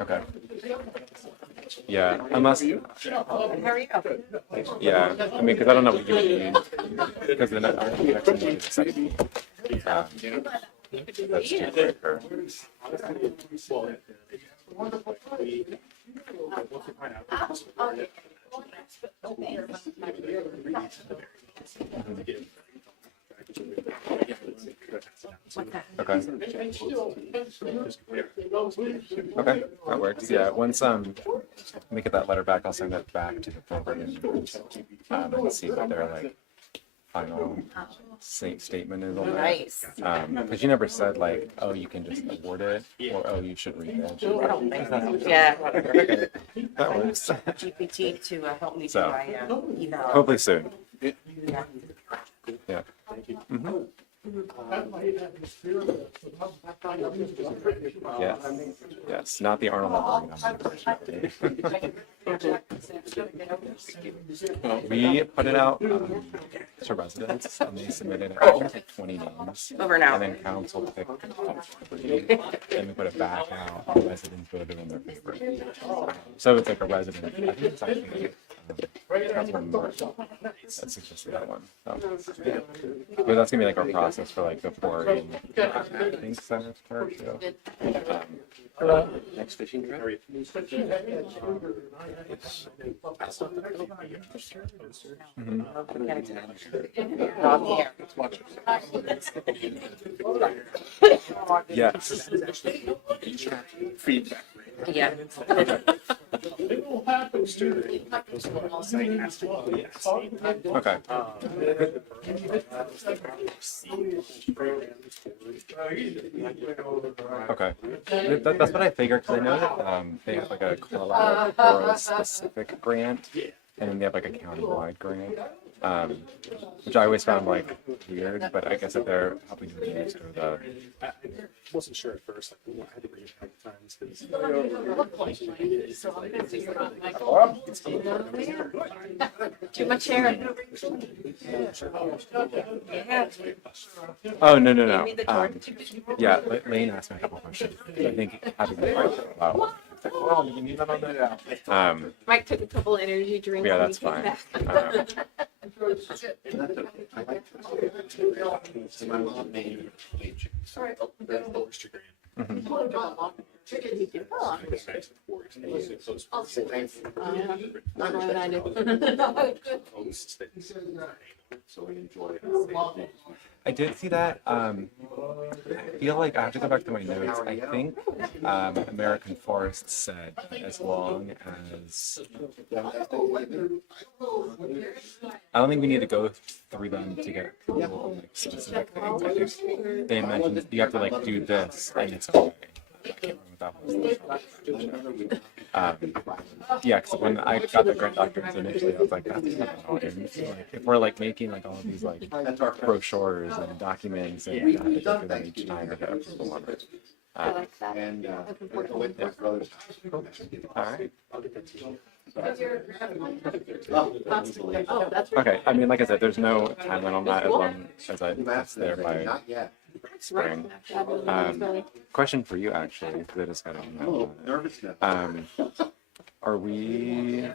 Okay. Yeah, unless. How are you? Yeah, I mean, because I don't know what you would need. Because the next one is the second. That's too quick. Okay. Okay, that works. Yeah, once let me get that letter back, I'll send it back to the corporate and see what their like final statement is on that. Nice. Because you never said like, oh, you can just award it, or oh, you should read it. I don't think so. Yeah. Okay, that works. GPT to help me do So, my email. hopefully soon. Yeah. Yeah. Mm-hmm. Yes. Yes. Not the Arnold Lamborghini. We put it out to residents, and they submitted I think like 20 names. Over now. And then council picked 3, and we put it back out. And residents voted in their favor. So it's like a resident. I think it's actually. Councilman Marshall that suggested that one. So, yeah. But that's gonna be like our process for like the pouring. I think center for too. Next fishing trip? Yes. Feedback. Yeah. Okay. Okay. That's what I figured because I know that they have like a Colorado Borough specific grant, and then they have like a countywide grant, which I always found like weird. But I guess if they're helping you administer the. I wasn't sure at first. Like, I had to bring it back times because Too much hair. Oh no. Yeah, Lane asked me a couple questions. I think having the right for a while. It's like, well, you need that on there. Mike took a couple energy drinks. Yeah, when that's he came fine. back. My mom made I did see that. I feel like I have to go back to my notes. I think American Forest said as long as I don't think we need to go through them to get approval on like specific things. I think they mentioned you have to like do this and it's okay. I can't remember what that was. Yeah, because when I got the grant documents initially, I was like, that's not annoying. Like, if we're like making like all of these like brochures and documents, and I have to go through them each time to get approval on it. I like that. and Looking forward to it. All right. Oh, that's Okay. I mean, like I said, there's no timeline on that as long as it's there by not yet. spring. Question for you actually, because I just got on Oh, nervousness. Are we?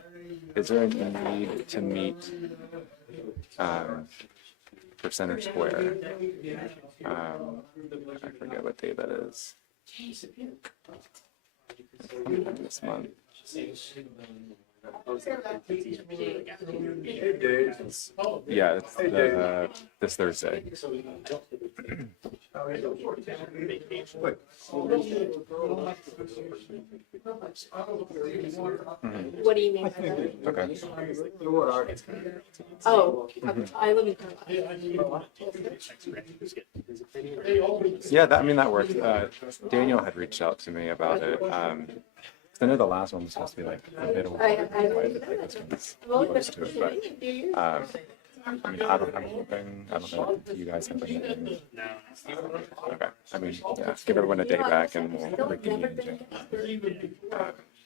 Is there a need to meet for Center Square? I forget what day that is. This month. Yeah, it's this Thursday. What do you mean by that? Okay. Oh, I live in Carlisle. Yeah, I mean that works. Daniel had reached out to me about it. I know the last one was supposed to be like a bit of I this one's close to it, but I mean, I'm hoping. I don't know if you guys have anything. Okay. I mean, yeah. Give everyone a day back, and we'll reconvene.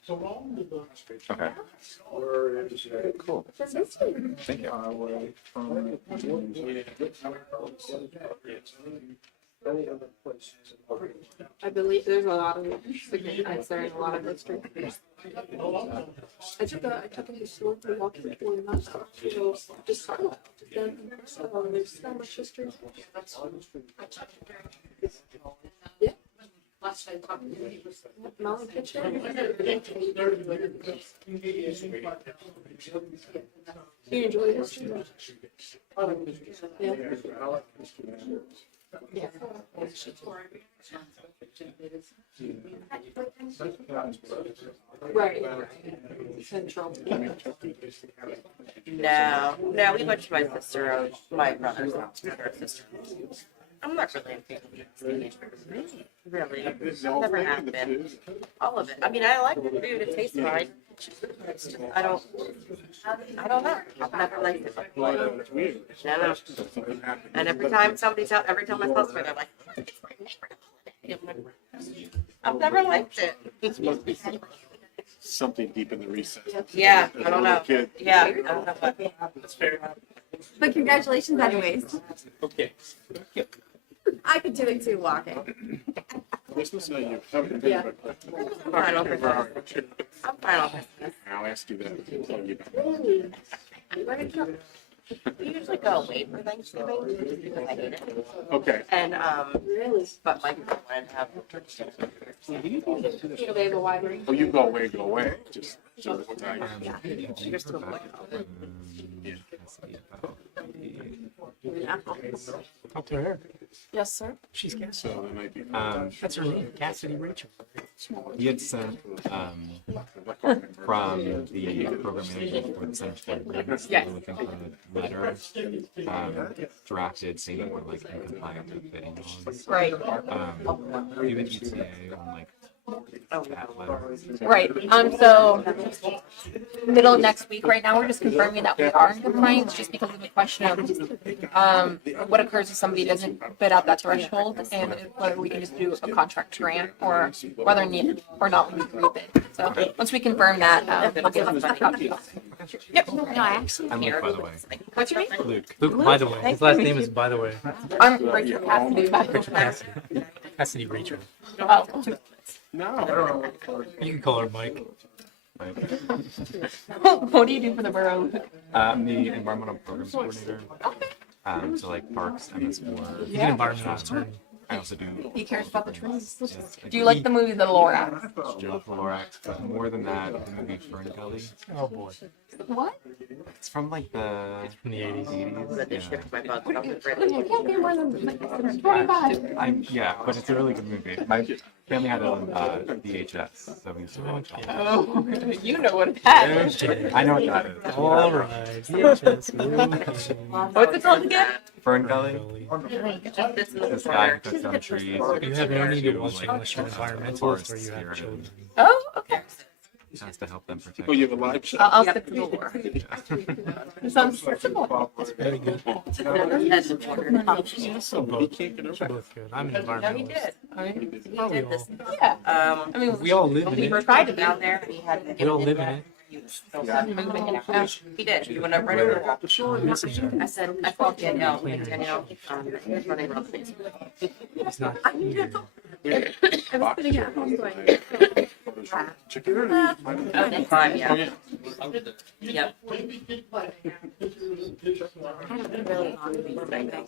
Okay. Cool. That's history. Thank you. I believe there's a lot of significance there and a lot of history. I took a historical walking tour and that's just started. Then there's so much history. Yeah. Last time talking to Mountain Kitchen. You enjoy history? Yeah. Yeah. Right. Central. No, we went to my sister, my brother's house, her sister. I'm not really a fan of it. Really, never have been. All of it. I mean, I like the food. It tastes fine. It's just, I don't know. I've never liked it. No. And every time I tell my husband, they're like, it's my favorite holiday. I've never liked it. This must be something deep in the recess. Yeah, I don't know. Kid. Yeah, I don't know what. That's fair. But congratulations anyways. Okay. I could do it too walking. Christmas, no, you haven't Yeah. I'm fine on Christmas. I'm fine on Christmas. I'll ask you that. I'll get back. Really? We usually go away for Thanksgiving because I hate it. Okay. And Really? but my people wanted to have turkey dinner. So they have a wide range. Oh, you go away. Just what time? Cheers to a boy. Talk to her. Yes, sir. She's Cassidy. So there might be. That's her name, Cassidy Rachel. He had sent from the program manager for the Center for Agreements. Yes. They were looking for a letter drafted saying that we're like in compliance with bidding laws. Right. Even ETA on like that letter. Right, so middle of next week, right now, we're just confirming that we are in compliance, just because of the question of, what occurs if somebody doesn't bid out that threshold, and whether we can just do a contract grant, or whether need, or not we need to rebid. So, once we confirm that, we'll get it back out to you. Yep, no, I actually I'm Luke, by the way. what's your name? Luke. Luke, by the way. His last name is by the way. I'm Rachel Cassidy. Richard Cassidy. Cassidy Rachel. Oh, No. You can call her Mike. what do you do for the borough? I'm the environmental programs coordinator. So like parks, MS4. He's an environmental attorney. I also do. He cares about the trees. Yes, I Do you like the movie The Lorax? Joe Lorax, but more than that, the movie Fern Gully. Oh boy. What? It's from like the From the 80s. But they shipped my butt up with You can't be more than like 25. Yeah, but it's a really good movie. My family had it on VHS, so we used to watch it. Oh, you know what that is. I know what that is. All right. VHS. What's it called again? Fern Gully. This is This guy who cuts down trees. You have no need to watch it unless you're an environmentalist or you have children. Oh, okay. Has to help them protect. Oh, you have a live show. I'll stick to the lore. It sounds simple. Very good. Head to border. So both. They're both good. I'm an No, he environmentalist. did. I mean, He Probably did this. yeah. I mean, We all live in he it. tried to down there, and he had to We all live in yet. it. He was still moving it out. He did. He went up right over the wall. I'm missing her. I said, I called Danielle. Danielle, he was running around the place. He's not. I was sitting at home going, That's fine, yeah. Yep. I don't really want to be sleeping.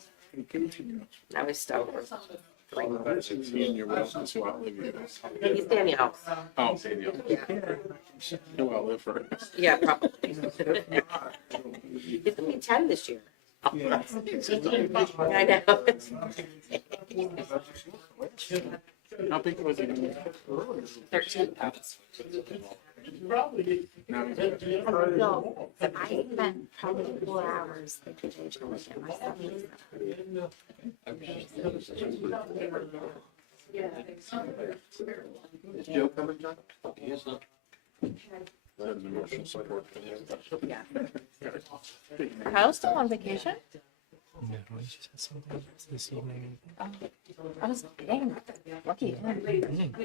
I was stoked. He and your relatives who outlive you. He's Danielle. Oh, Daniel. He'll outlive her. Yeah, probably. He's gonna be 10 this year. I know. How big was he? 13 pounds. Now he's No, I spent probably 4 hours the other day trying to get myself used to Is Joe coming, John? He is not. That's an emotional support for him. Yeah. Kyle's still on vacation? No, he just has something this evening. Oh, I was dang lucky. Dang.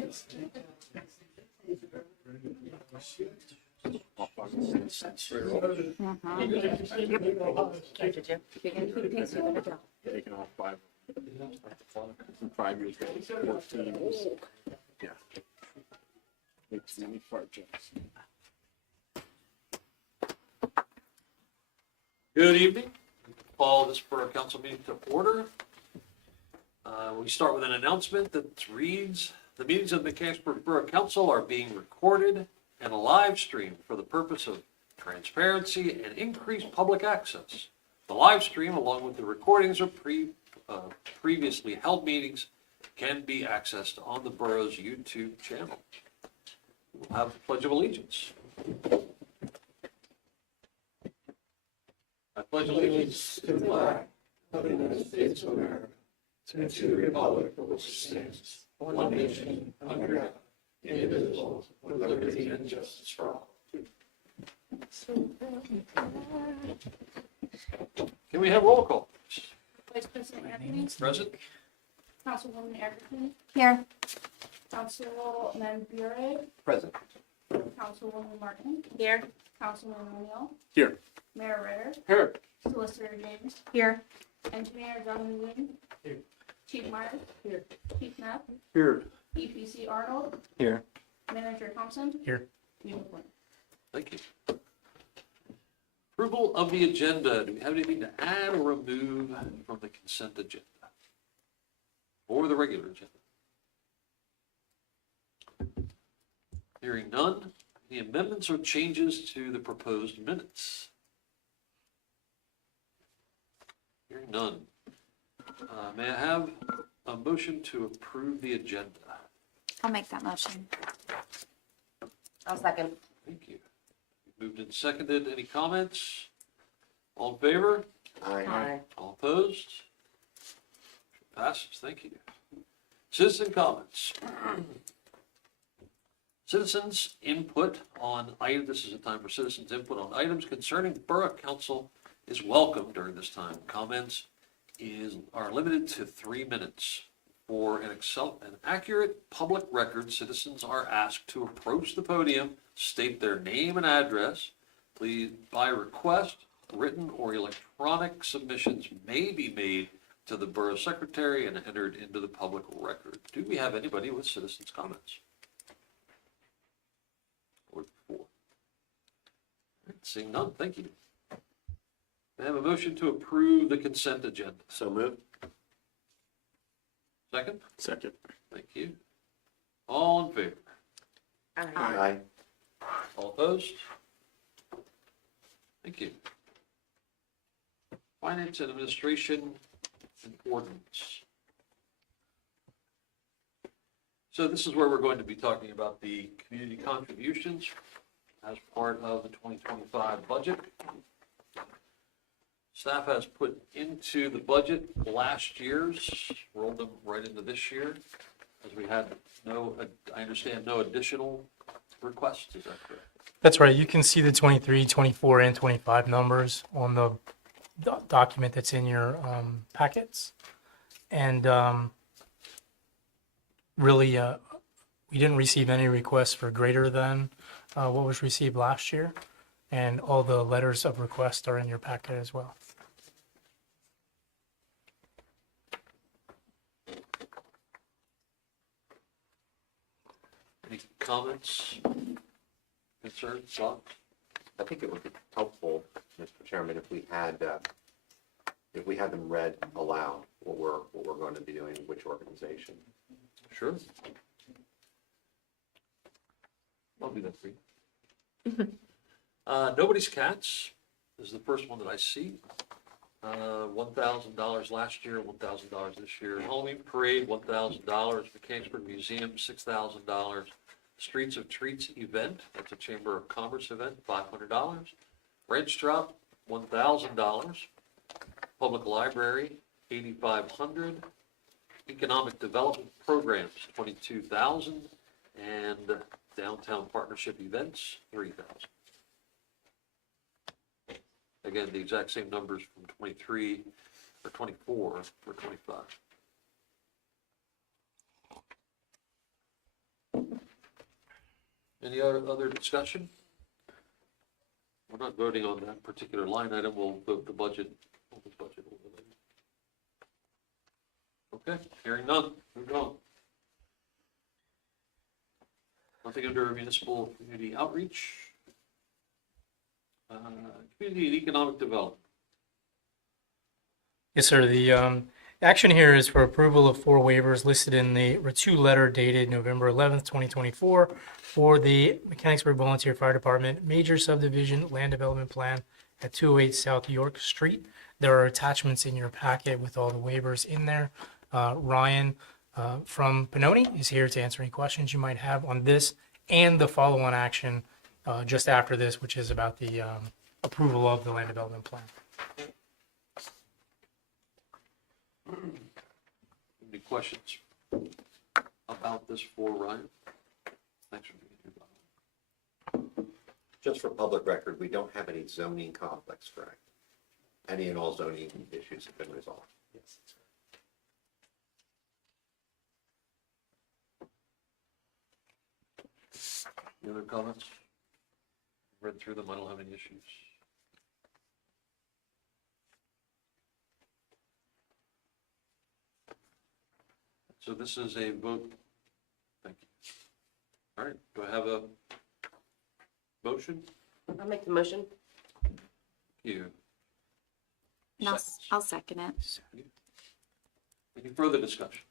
Did you? If you're gonna keep pace, you better go. Taking off 5. From 5 years ago, 14. Yeah. Makes many fart jokes. Good evening. Call this Borough Council meeting to order. We start with an announcement that reads, the meetings of the Mechanicsburg Borough Council are being recorded and a live stream for the purpose of transparency and increased public access. The live stream, along with the recordings of previously held meetings, can be accessed on the borough's YouTube channel. We'll have the Pledge of Allegiance. I pledge allegiance to the flag of the United States of America and to the republic for which it stands, one nation, under God, indivisible, with liberty and justice for all. Can we have roll call? Vice President Anthony, Present? Councilwoman Erickson, Here. Councilman Bure, Present. Councilwoman Martin, Here. Councilman O'Neill, Here. Mayor Ritter, Here. Solicitor James, Here. Engineer John Nguyen, Here. Chief Myers, here, Chief Knapp, Here. EPC Arnold, Here. Manager Thompson. Here. Mayor Quinn. Thank you. Approval of the agenda. Do we have anything to add or remove from the consent agenda? Or the regular agenda? Hearing none. Any amendments or changes to the proposed minutes? Hearing none. May I have a motion to approve the agenda? I'll make that motion. I'll second. Thank you. Moved and seconded. Any comments? All in favor? Aye. All opposed? Passes. Thank you. Citizen comments. Citizens input on items. This is a time for citizens input on items concerning Borough Council is welcome during this time. Comments are limited to 3 minutes. For an accurate public record, citizens are asked to approach the podium, state their name and address. Please, by request, written or electronic submissions may be made to the Borough Secretary and entered into the public record. Do we have anybody with citizens' comments? Or four? Seeing none, thank you. May I have a motion to approve the consent agenda? So moved. Second? Second. Thank you. All in favor? Aye. All opposed? Thank you. Finance and Administration and Ordinance. So this is where we're going to be talking about the community contributions as part of the 2025 budget. Staff has put into the budget last year's, rolled them right into this year, as we had no, I understand, no additional requests, is that correct? That's right. You can see the 23, 24, and 25 numbers on the document that's in your packets. And really, we didn't receive any requests for greater than what was received last year. And all the letters of request are in your packet as well. Any comments, concerns, thoughts? I think it would be helpful, Mr. Chairman, if we had them read aloud, what we're going to be doing, which organization. Sure. I'll do that for you. Nobody's Cats is the first one that I see. $1,000 last year, $1,000 this year. Halloween Parade, $1,000. Mechanicsburg Museum, $6,000. Streets of Treats event, that's a Chamber of Commerce event, $500. Wrench Drop, $1,000. Public Library, $8,500. Economic Development Programs, $22,000. And Downtown Partnership Events, $3,000. Again, the exact same numbers from 23 or 24 for 25. Any other discussion? We're not voting on that particular line item, we'll vote the budget. Okay, hearing none, move on. Nothing under municipal community outreach. Community and economic development. Yes, sir. The action here is for approval of 4 waivers listed in the RTU letter dated November 11th, 2024 for the Mechanicsburg Volunteer Fire Department Major Subdivision Land Development Plan at 208 South York Street. There are attachments in your packet with all the waivers in there. Ryan from Pannoni is here to answer any questions you might have on this and the follow-on action just after this, which is about the approval of the land development plan. Any questions about this for Ryan? Thanks for being here, Bob. Just for public record, we don't have any zoning conflicts, correct? Any and all zoning issues have been resolved. Yes. Any other comments? Read through them, I don't have any issues. So this is a vote. Thank you. All right, do I have a motion? I'll make the motion. You. And I'll second it. Any further discussion?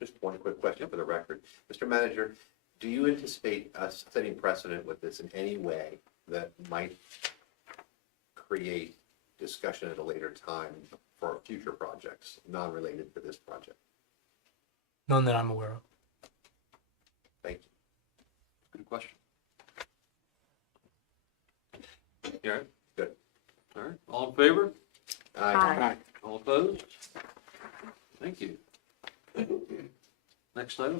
Just one quick question for the record. Mr. Manager, do you anticipate us setting precedent with this in any way that might create discussion at a later time for future projects, non-related to this project? None that I'm aware of. Thank you. Good question. You all right? Good. All right, all in favor? Aye. All opposed? Thank you. Next item?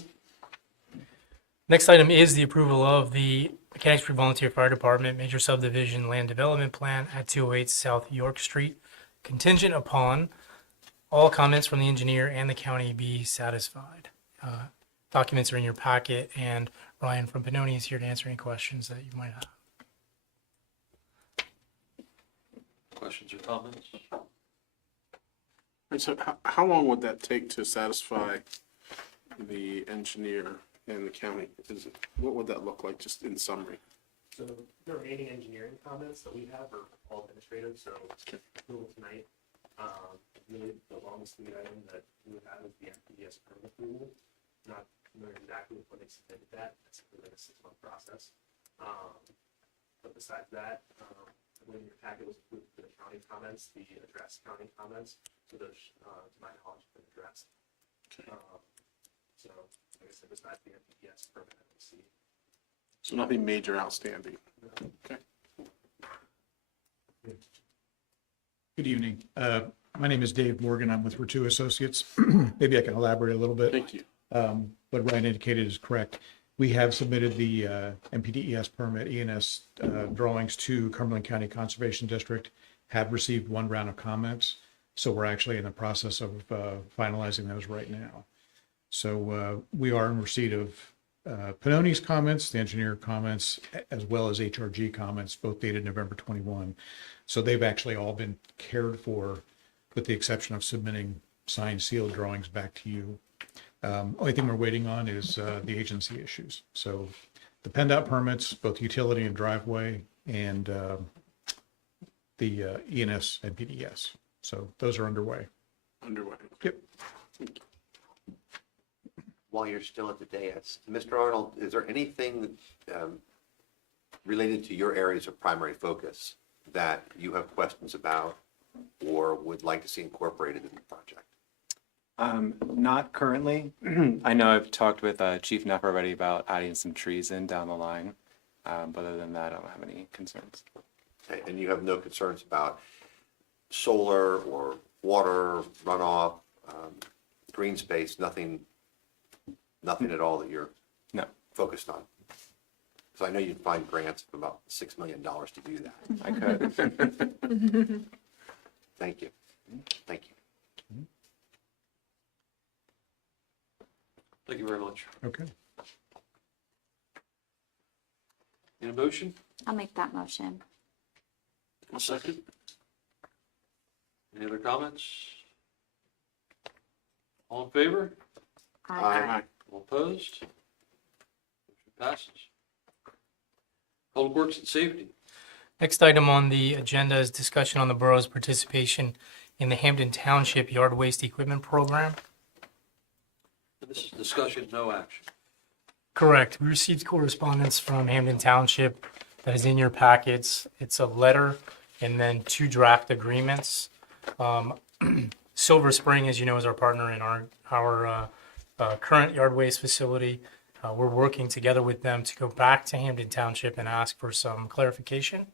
Next item is the approval of the Mechanicsburg Volunteer Fire Department Major Subdivision Land Development Plan at 208 South York Street, contingent upon all comments from the engineer and the county be satisfied. Documents are in your packet, and Ryan from Pannoni is here to answer any questions that you might have. Questions or comments? And so how long would that take to satisfy the engineer and the county? What would that look like, just in summary? So the remaining engineering comments that we have are all administrative, so approval tonight. Really the longest lead item that we would have is the MPDS permit approval. Not familiar exactly with when they submitted that. It's like a 6-month process. But besides that, when your packet was approved for the county comments, the addressed county comments, so those, to my knowledge, have been addressed. Okay. So, like I said, besides the MPDS permit that we see. So nothing major outstanding. Okay. Good evening. My name is Dave Morgan. I'm with Ritu Associates. Maybe I can elaborate a little bit. Thank you. What Ryan indicated is correct. We have submitted the MPDES permit, ENS drawings to Cumberland County Conservation District, have received 1 round of comments. So we're actually in the process of finalizing those right now. So we are in receipt of Pannoni's comments, the engineer comments, as well as HRG comments, both dated November 21. So they've actually all been cared for, with the exception of submitting signed sealed drawings back to you. Only thing we're waiting on is the agency issues. So the PennDOT permits, both utility and driveway, and the ENS and PDS. So those are underway. Yep. While you're still at the dais, Mr. Arnold, is there anything related to your areas of primary focus that you have questions about or would like to see incorporated in the project? Not currently. I know I've talked with Chief Neff already about adding some trees in down the line. But other than that, I don't have any concerns. Okay, and you have no concerns about solar or water runoff, green space, nothing at all that you're No, focused on? So I know you'd find grants of about $6 million to do that. I could. Thank you. Thank you. Thank you very much. Okay. Need a motion? I'll make that motion. A second? Any other comments? All in favor? Aye. All opposed? Motion passes. Public Works and Safety. Next item on the agenda is discussion on the borough's participation in the Hampton Township Yard Waste Equipment Program. And this is discussion, no action. Correct. We received correspondence from Hampton Township that is in your packets. It's a letter and then 2 draft agreements. Silver Spring, as you know, is our partner in our current yard waste facility. We're working together with them to go back to Hampton Township and ask for some clarification.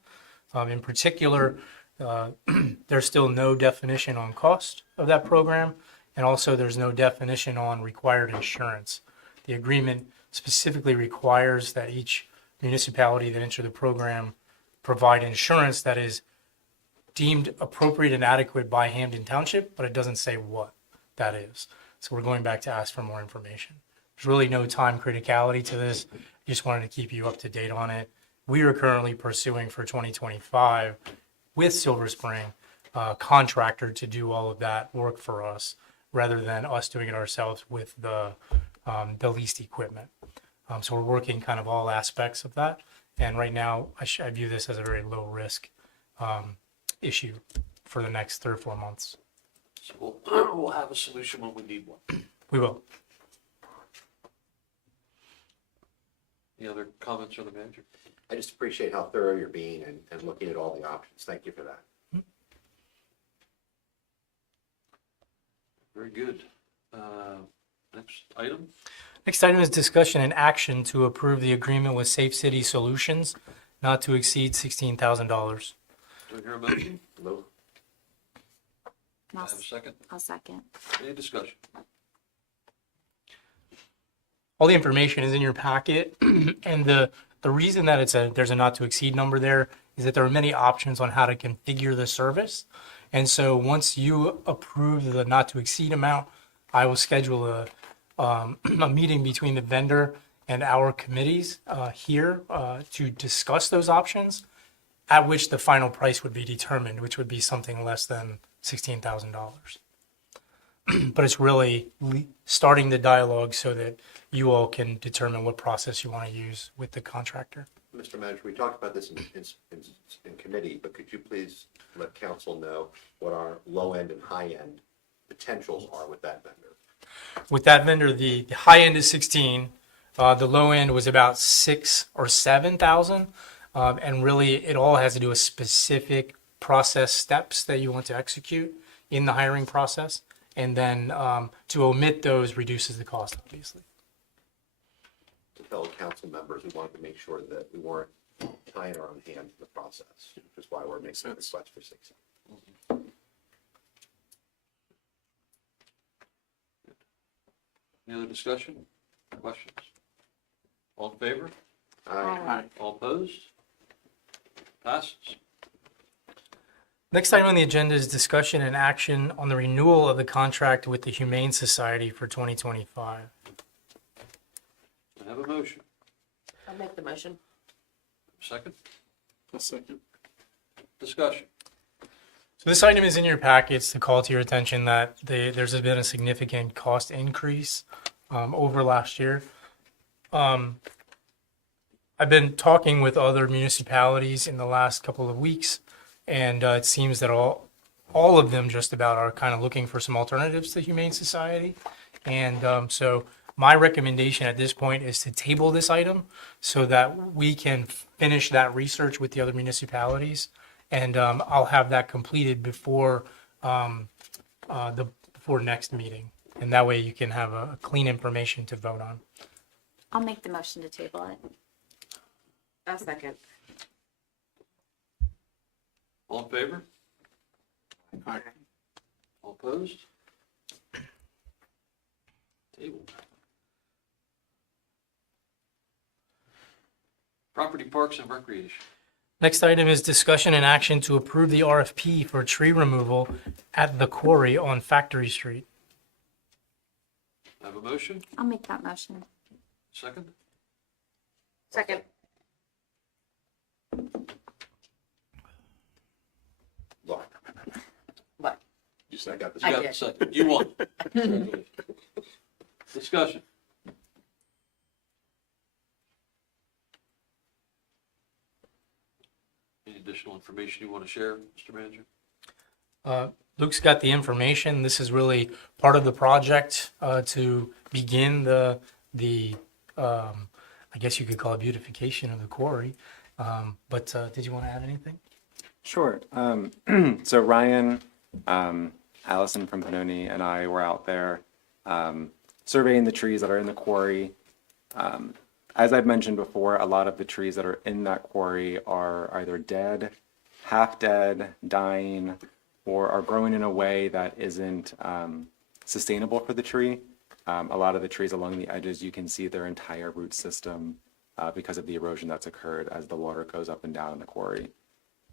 In particular, there's still no definition on cost of that program, and also there's no definition on required insurance. The agreement specifically requires that each municipality that enter the program provide insurance that is deemed appropriate and adequate by Hampton Township, but it doesn't say what that is. So we're going back to ask for more information. There's really no time criticality to this. Just wanted to keep you up to date on it. We are currently pursuing for 2025 with Silver Spring, a contractor to do all of that work for us rather than us doing it ourselves with the leased equipment. So we're working kind of all aspects of that. And right now, I view this as a very low risk issue for the next 3 or 4 months. So we'll have a solution when we need one. We will. Any other comments from the manager? I just appreciate how thorough you're being and looking at all the options. Thank you for that. Very good. Next item. Next item is discussion and action to approve the agreement with Safe City Solutions not to exceed $16,000. Do I hear a motion? Move. Do I have a second? I'll second. Any discussion? All the information is in your packet, and the reason that there's a not to exceed number there is that there are many options on how to configure the service. And so once you approve the not to exceed amount, I will schedule a meeting between the vendor and our committees here to discuss those options, at which the final price would be determined, which would be something less than $16,000. But it's really starting the dialogue so that you all can determine what process you want to use with the contractor. Mr. Manager, we talked about this in committee, but could you please let council know what our low end and high end potentials are with that vendor? With that vendor, the high end is 16. The low end was about 6 or 7,000. And really it all has to do with specific process steps that you want to execute in the hiring process. And then to omit those reduces the cost, obviously. To fellow council members, we wanted to make sure that we weren't tying our own hands in the process, which is why we're making a request for 16. Any other discussion? Questions? All in favor? Aye. All opposed? Passes. Next item on the agenda is discussion and action on the renewal of the contract with the Humane Society for 2025. I have a motion. I'll make the motion. Second? A second. Discussion. So this item is in your packets to call to your attention that there's been a significant cost increase over last year. I've been talking with other municipalities in the last couple of weeks, and it seems that all of them just about are kind of looking for some alternatives to Humane Society. And so my recommendation at this point is to table this item so that we can finish that research with the other municipalities. And I'll have that completed before before next meeting. And that way you can have a clean information to vote on. I'll make the motion to table it. I'll second. All in favor? Aye. All opposed? Table. Property, Parks, and Recreation. Next item is discussion and action to approve the RFP for tree removal at the quarry on Factory Street. I have a motion. I'll make that motion. Second? Second. Laura, But you said I got this. I You got did. the second. You won. Discussion. Any additional information you want to share, Mr. Manager? Luke's got the information. This is really part of the project to begin the I guess you could call it beautification of the quarry. But did you want to add anything? Sure. So Ryan, Allison from Panoni, and I were out there surveying the trees that are in the quarry. As I've mentioned before, a lot of the trees that are in that quarry are either dead, half dead, dying, or are growing in a way that isn't sustainable for the tree. A lot of the trees along the edges, you can see their entire root system because of the erosion that's occurred as the water goes up and down in the quarry.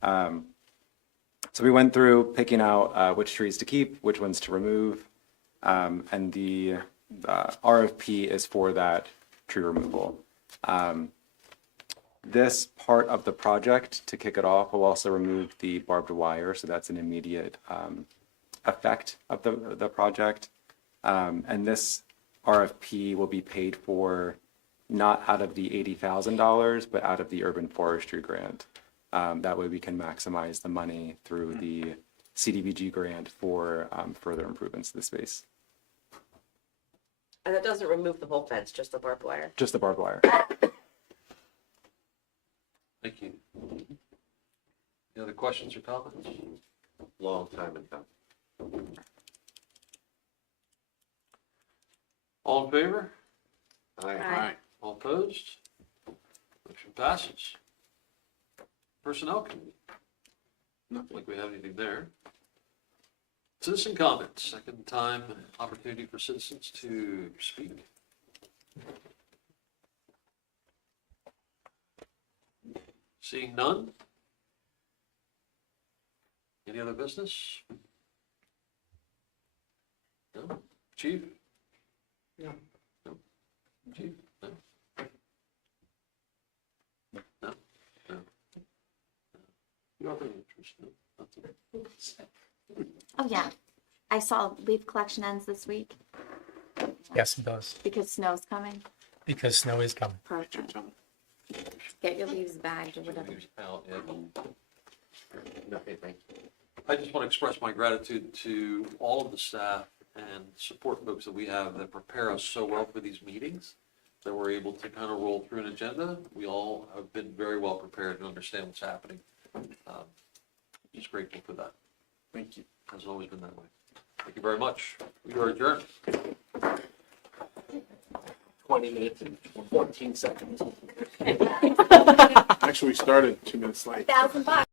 So we went through picking out which trees to keep, which ones to remove, and the RFP is for that tree removal. This part of the project, to kick it off, will also remove the barbed wire, so that's an immediate effect of the project. And this RFP will be paid for not out of the $80,000, but out of the urban forestry grant. That way we can maximize the money through the CDBG grant for further improvements to the space. And that doesn't remove the whole fence, just the barbed wire. Just the barbed wire. Thank you. Any other questions or comments? Long time in coming. All in favor? Aye. All opposed? Motion passes. Personnel committee. Not like we have anything there. Citizen comments, second time opportunity for citizens to speak. Seeing none? Any other business? No? Chief? No. No? Chief? No? No? No? You have any interest? No? Nothing? Oh, yeah. I saw leaf collection ends this week Yes, it does, because snow's coming. because snow is coming. Perfect. Get your leaves bagged or whatever. Out, yeah. Okay, thank you. I just want to express my gratitude to all of the staff and support folks that we have that prepare us so well for these meetings, that we're able to kind of roll through an agenda. We all have been very well prepared and understand what's happening. Just grateful for that. Thank you. Hasn't always been that way. Thank you very much. We are adjourned. 20 minutes and 14 seconds. Actually, we started 2 minutes late. $1,000.